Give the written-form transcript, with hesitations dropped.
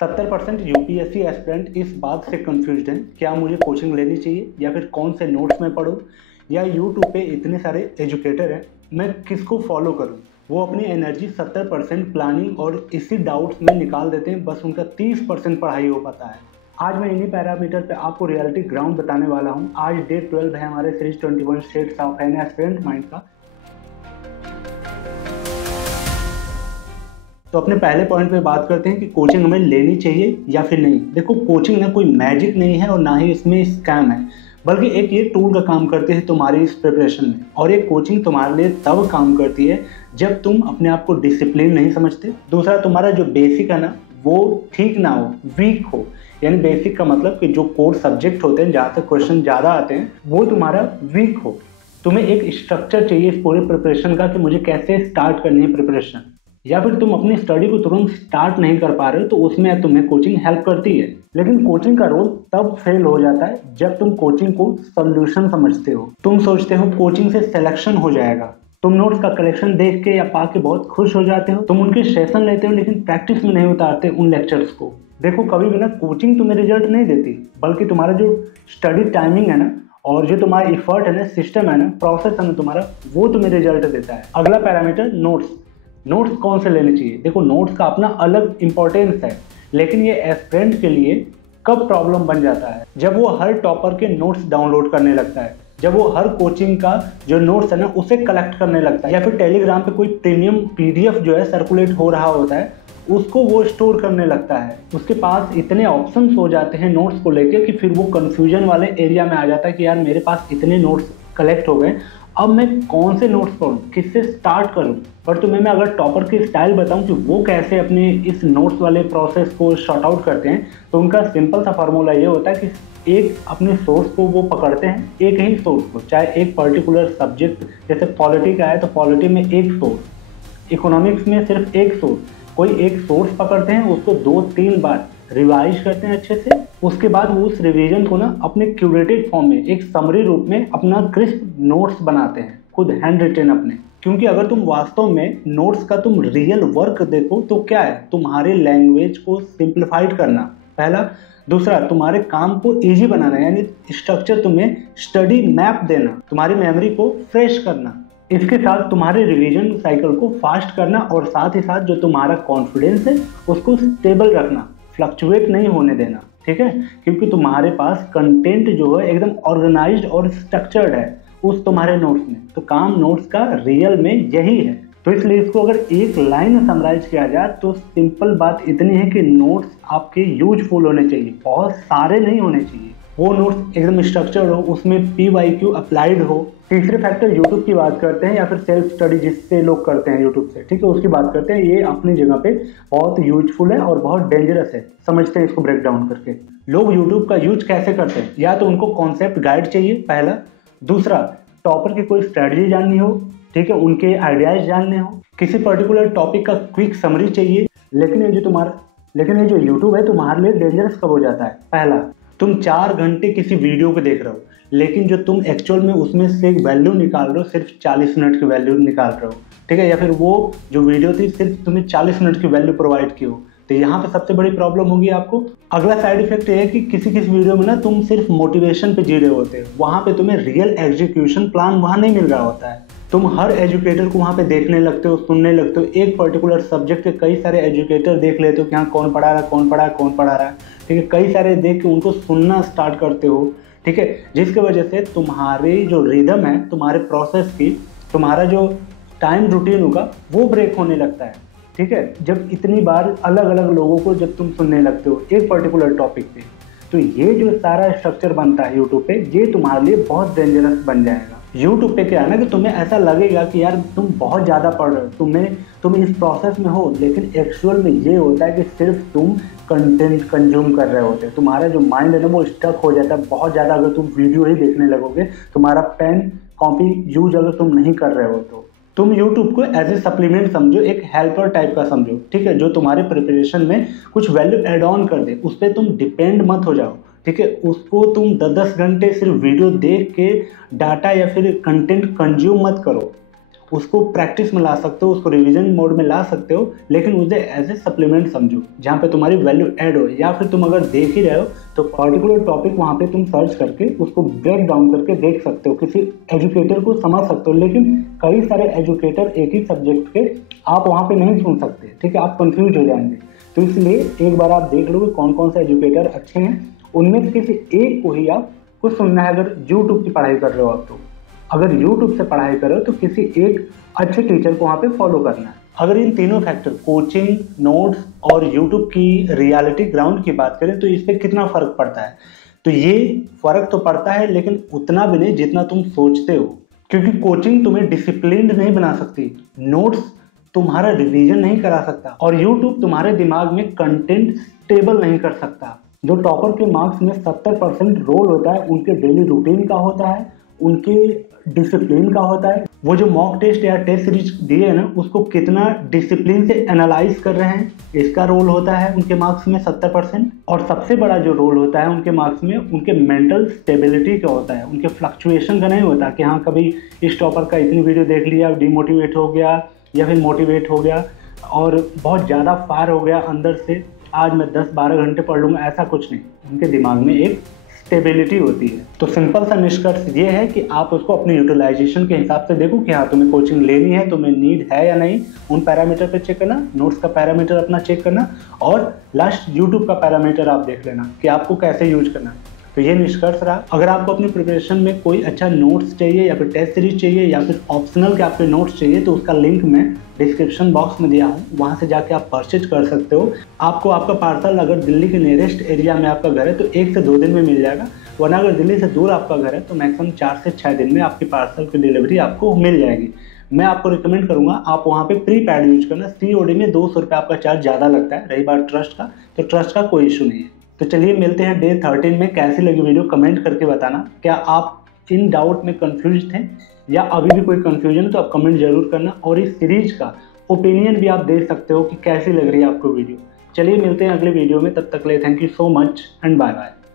70% UPSC aspirant इस बात से कंफ्यूज्ड हैं क्या मुझे कोचिंग लेनी चाहिए या फिर कौन से नोट्स में पढूं या यूट्यूब पे इतने सारे एजुकेटर हैं मैं किसको फॉलो करूं। वो अपनी एनर्जी 70% प्लानिंग और इसी डाउट्स में निकाल देते हैं, बस उनका 30% पढ़ाई हो पाता है। आज मैं इन्हीं पैरामीटर पे आपको रियलिटी ग्राउंड बताने वाला हूँ। आज डे 12 है हमारे series 21 shades of an aspirant mind का। तो अपने पहले पॉइंट पे बात करते हैं कि कोचिंग हमें लेनी चाहिए या फिर नहीं। देखो, कोचिंग ना कोई मैजिक नहीं है और ना ही इसमें स्कैम है, बल्कि एक ये टूल का काम करती है तुम्हारी इस प्रिपरेशन में। और एक कोचिंग तुम्हारे लिए तब काम करती है जब तुम अपने आप को डिसिप्लिन नहीं समझते। दूसरा, तुम्हारा जो बेसिक है ना वो ठीक ना हो, वीक हो। यानी बेसिक का मतलब कि जो कोर सब्जेक्ट होते हैं जहाँ तक क्वेश्चन ज़्यादा आते हैं वो तुम्हारा वीक हो। तुम्हें एक स्ट्रक्चर चाहिए इस पूरे प्रिपरेशन का कि मुझे कैसे स्टार्ट करनी है प्रिपरेशन, या फिर तुम अपनी स्टडी को तुरंत स्टार्ट नहीं कर पा रहे हो तो उसमें तुम्हें कोचिंग हेल्प करती है। लेकिन कोचिंग का रोल तब फेल हो जाता है जब तुम कोचिंग को सोल्यूशन समझते हो। तुम सोचते हो कोचिंग से सिलेक्शन हो जाएगा, तुम नोट्स का कलेक्शन देख के या पा के बहुत खुश हो जाते हो, तुम उनके सेशन लेते हो लेकिन प्रैक्टिस में नहीं उतारते उन लेक्चर्स को। देखो, कभी भी ना कोचिंग तुम्हें रिजल्ट नहीं देती, बल्कि तुम्हारा जो स्टडी टाइमिंग है ना और जो तुम्हारा इफर्ट है ना, सिस्टम है ना, प्रोसेस है ना तुम्हारा, वो तुम्हें रिजल्ट देता है। अगला पैरामीटर नोट्स। नोट्स कौन से लेने चाहिए? देखो, नोट्स का अपना अलग इंपॉर्टेंस है, लेकिन ये एस्पिरेंट के लिए कब प्रॉब्लम बन जाता है? जब वो हर टॉपर के नोट्स डाउनलोड करने लगता है, जब वो हर कोचिंग का जो नोट्स है ना उसे कलेक्ट करने लगता है, या फिर टेलीग्राम पे कोई प्रीमियम पीडीएफ जो है सर्कुलेट हो रहा होता है उसको वो स्टोर करने लगता है। उसके पास इतने ऑप्शंस हो जाते हैं नोट्स को लेके कि फिर वो कंफ्यूजन वाले एरिया में आ जाता है कि यार मेरे पास इतने नोट्स कलेक्ट हो गए, अब मैं कौन से नोट्स पढ़ूं, किससे स्टार्ट करूं। पर तुम्हें मैं अगर टॉपर की स्टाइल बताऊं कि वो कैसे अपने इस नोट्स वाले प्रोसेस को शॉर्ट आउट करते हैं, तो उनका सिंपल सा फार्मूला ये होता है कि एक अपने सोर्स को वो पकड़ते हैं, एक ही सोर्स को, चाहे एक पर्टिकुलर सब्जेक्ट जैसे पॉलिटी का है तो पॉलिटी में एक सोर्स, इकोनॉमिक्स में सिर्फ एक सोर्स, कोई एक सोर्स पकड़ते हैं, उसको 2-3 बार रिवाइज करते हैं अच्छे से। उसके बाद वो उस रिवीजन को ना अपने क्यूरेटेड फॉर्म में एक समरी रूप में अपना क्रिस्प नोट्स बनाते हैं, खुद हैंड रिटन अपने। क्योंकि अगर तुम वास्तव में नोट्स का तुम रियल वर्क देखो तो क्या है, तुम्हारे लैंग्वेज को सिंप्लीफाइड करना पहला। दूसरा, तुम्हारे काम को इजी बनाना, यानी स्ट्रक्चर तुम्हें स्टडी मैप देना, तुम्हारी मेमोरी को फ्रेश करना। इसके साथ तुम्हारे रिवीजन साइकिल को फास्ट करना और साथ ही साथ जो तुम्हारा कॉन्फिडेंस है उसको स्टेबल रखना, फ्लक्चुएट नहीं होने देना। ठीक है, क्योंकि तुम्हारे पास कंटेंट जो है एकदम ऑर्गेनाइज्ड और स्ट्रक्चर्ड है उस तुम्हारे नोट्स में। तो काम नोट्स का रियल में यही है। तो इसलिए इसको अगर एक लाइन में समराइज किया जाए तो सिंपल बात इतनी है कि नोट्स आपके यूजफुल होने चाहिए, बहुत सारे नहीं होने चाहिए। वो नोट्स एकदम स्ट्रक्चर्ड हो, उसमें PYQ अप्लाइड हो। तीसरे फैक्टर यूट्यूब की बात करते हैं या फिर सेल्फ स्टडी जिससे लोग करते हैं यूट्यूब से, ठीक है, उसकी बात करते हैं। ये अपनी जगह पे बहुत यूजफुल है और बहुत डेंजरस है। समझते हैं इसको ब्रेक डाउन करके। लोग यूट्यूब का यूज कैसे करते हैं? या तो उनको कॉन्सेप्ट गाइड चाहिए पहला, दूसरा टॉपर की कोई स्ट्रेटजी जाननी हो, ठीक है, उनके आइडियाज जानने हो, किसी पर्टिकुलर टॉपिक का क्विक समरी चाहिए। लेकिन ये जो यूट्यूब है तुम्हारे लिए डेंजरस कब हो जाता है? पहला, तुम 4 घंटे किसी वीडियो को देख रहे हो लेकिन जो तुम एक्चुअल में उसमें से एक वैल्यू निकाल रहे हो सिर्फ 40 मिनट की वैल्यू निकाल रहे हो, ठीक है, या फिर वो जो वीडियो थी सिर्फ तुम्हें 40 मिनट की वैल्यू प्रोवाइड की हो, तो यहाँ पे सबसे बड़ी प्रॉब्लम होगी आपको। अगला साइड इफेक्ट ये है कि किसी वीडियो में ना तुम सिर्फ मोटिवेशन पे जी रहे होते हो, वहाँ पे तुम्हें रियल एग्जीक्यूशन प्लान वहाँ नहीं मिल रहा होता है। तुम हर एजुकेटर को वहाँ पे देखने लगते हो, सुनने लगते हो, एक पर्टिकुलर सब्जेक्ट के कई सारे एजुकेटर देख लेते हो कि हाँ कौन पढ़ा रहा है, ठीक है, कई सारे देख के उनको सुनना स्टार्ट करते हो, ठीक है, जिसकी वजह से तुम्हारी जो रिदम है तुम्हारे प्रोसेस की, तुम्हारा जो टाइम रूटीन होगा वो ब्रेक होने लगता है। ठीक है, जब इतनी बार अलग अलग लोगों को जब तुम सुनने लगते हो एक पर्टिकुलर टॉपिक पे, तो ये जो सारा स्ट्रक्चर बनता है यूट्यूब पे, ये तुम्हारे लिए बहुत डेंजरस बन जाएगा। यूट्यूब पे क्या है ना कि तुम्हें ऐसा लगेगा कि यार तुम बहुत ज़्यादा पढ़ रहे हो, तुम इस प्रोसेस में हो, लेकिन एक्चुअल में ये होता है कि सिर्फ तुम कंटेंट कंज्यूम कर रहे होते। तुम्हारा जो माइंड है ना वो स्टक हो जाता है बहुत ज़्यादा। अगर तुम वीडियो ही देखने लगोगे, तुम्हारा पेन कॉपी यूज अगर तुम नहीं कर रहे हो तो तुम यूट्यूब को एज ए सप्लीमेंट समझो, एक हेल्पर टाइप का समझो, ठीक है, जो तुम्हारे प्रिपरेशन में कुछ वैल्यू एड ऑन कर दे। उस पर तुम डिपेंड मत हो जाओ, ठीक है, उसको तुम 10-10 घंटे सिर्फ वीडियो देख के डाटा या फिर कंटेंट कंज्यूम मत करो। उसको प्रैक्टिस में ला सकते हो, उसको रिवीजन मोड में ला सकते हो, लेकिन उसे एज ए सप्लीमेंट समझो जहाँ पे तुम्हारी वैल्यू ऐड हो। या फिर तुम अगर देख ही रहे हो तो पर्टिकुलर टॉपिक वहाँ पे तुम सर्च करके उसको ब्रेक डाउन करके देख सकते हो, किसी एजुकेटर को समझ सकते हो। लेकिन कई सारे एजुकेटर एक ही सब्जेक्ट के आप वहाँ पे नहीं सुन सकते, ठीक है, आप कंफ्यूज हो जाएंगे। तो इसलिए एक बार आप देख लो कि कौन कौन से एजुकेटर अच्छे हैं, उनमें से किसी एक को ही आप को सुनना है। अगर यूट्यूब की पढ़ाई कर रहे हो आप, तो अगर यूट्यूब से पढ़ाई कर रहे हो तो किसी एक अच्छे टीचर को वहाँ पे फॉलो करना है। अगर इन तीनों फैक्टर कोचिंग, नोट्स और यूट्यूब की रियलिटी ग्राउंड की बात करें तो इस पर कितना फ़र्क पड़ता है, तो ये फ़र्क तो पड़ता है लेकिन उतना भी नहीं जितना तुम सोचते हो। क्योंकि कोचिंग तुम्हें डिसिप्लिन्ड नहीं बना सकती, नोट्स तुम्हारा रिवीजन नहीं करा सकता, और यूट्यूब तुम्हारे दिमाग में कंटेंट स्टेबल नहीं कर सकता। जो टॉपर के मार्क्स में 70% रोल होता है उनके डेली रूटीन का होता है, उनके डिसिप्लिन का होता है। वो जो मॉक टेस्ट या टेस्ट सीरीज दिए है ना, उसको कितना डिसिप्लिन से एनालाइज कर रहे हैं, इसका रोल होता है उनके मार्क्स में 70%। और सबसे बड़ा जो रोल होता है उनके मार्क्स में उनके मेंटल स्टेबिलिटी का होता है, उनके फ्लक्चुएशन का नहीं होता कि हाँ कभी इस टॉपर का इतनी वीडियो देख लिया, डिमोटिवेट हो गया या फिर मोटिवेट हो गया और बहुत ज़्यादा फायर हो गया अंदर से, आज मैं 10-12 घंटे पढ़ लूँगा, ऐसा कुछ नहीं। उनके दिमाग में एक स्टेबिलिटी होती है। तो सिंपल सा निष्कर्ष ये है कि आप उसको अपने यूटिलाइजेशन के हिसाब से देखो कि हाँ तुम्हें कोचिंग लेनी है, तुम्हें नीड है या नहीं, उन पैरामीटर पे चेक करना, नोट्स का पैरामीटर अपना चेक करना, और लास्ट यूट्यूब का पैरामीटर आप देख लेना कि आपको कैसे यूज करना है। तो ये निष्कर्ष रहा। अगर आपको अपनी प्रिपरेशन में कोई अच्छा नोट्स चाहिए या फिर टेस्ट सीरीज चाहिए या फिर ऑप्शनल के आपके नोट्स चाहिए तो उसका लिंक मैं डिस्क्रिप्शन बॉक्स में दिया हूँ, वहाँ से जाके आप परचेज कर सकते हो। आपको आपका पार्सल अगर दिल्ली के नियरेस्ट एरिया में आपका घर है तो 1 से 2 दिन में मिल जाएगा, वरना अगर दिल्ली से दूर आपका घर है तो मैक्सिमम 4 से 6 दिन में आपकी पार्सल की डिलीवरी आपको मिल जाएगी। मैं आपको रिकमेंड करूँगा आप वहाँ पे प्री पैड यूज करना। COD में 200 रुपये आपका चार्ज ज़्यादा लगता है। रही बात ट्रस्ट का, तो ट्रस्ट का कोई इशू नहीं है। तो चलिए मिलते हैं डे 13 में। कैसी लगी वीडियो कमेंट करके बताना। क्या आप इन डाउट में कंफ्यूज थे या अभी भी कोई कंफ्यूजन, तो आप कमेंट जरूर करना, और इस सीरीज का ओपिनियन भी आप दे सकते हो कि कैसी लग रही है आपको वीडियो। चलिए मिलते हैं अगले वीडियो में, तब तक के लिए thank you so much and bye bye.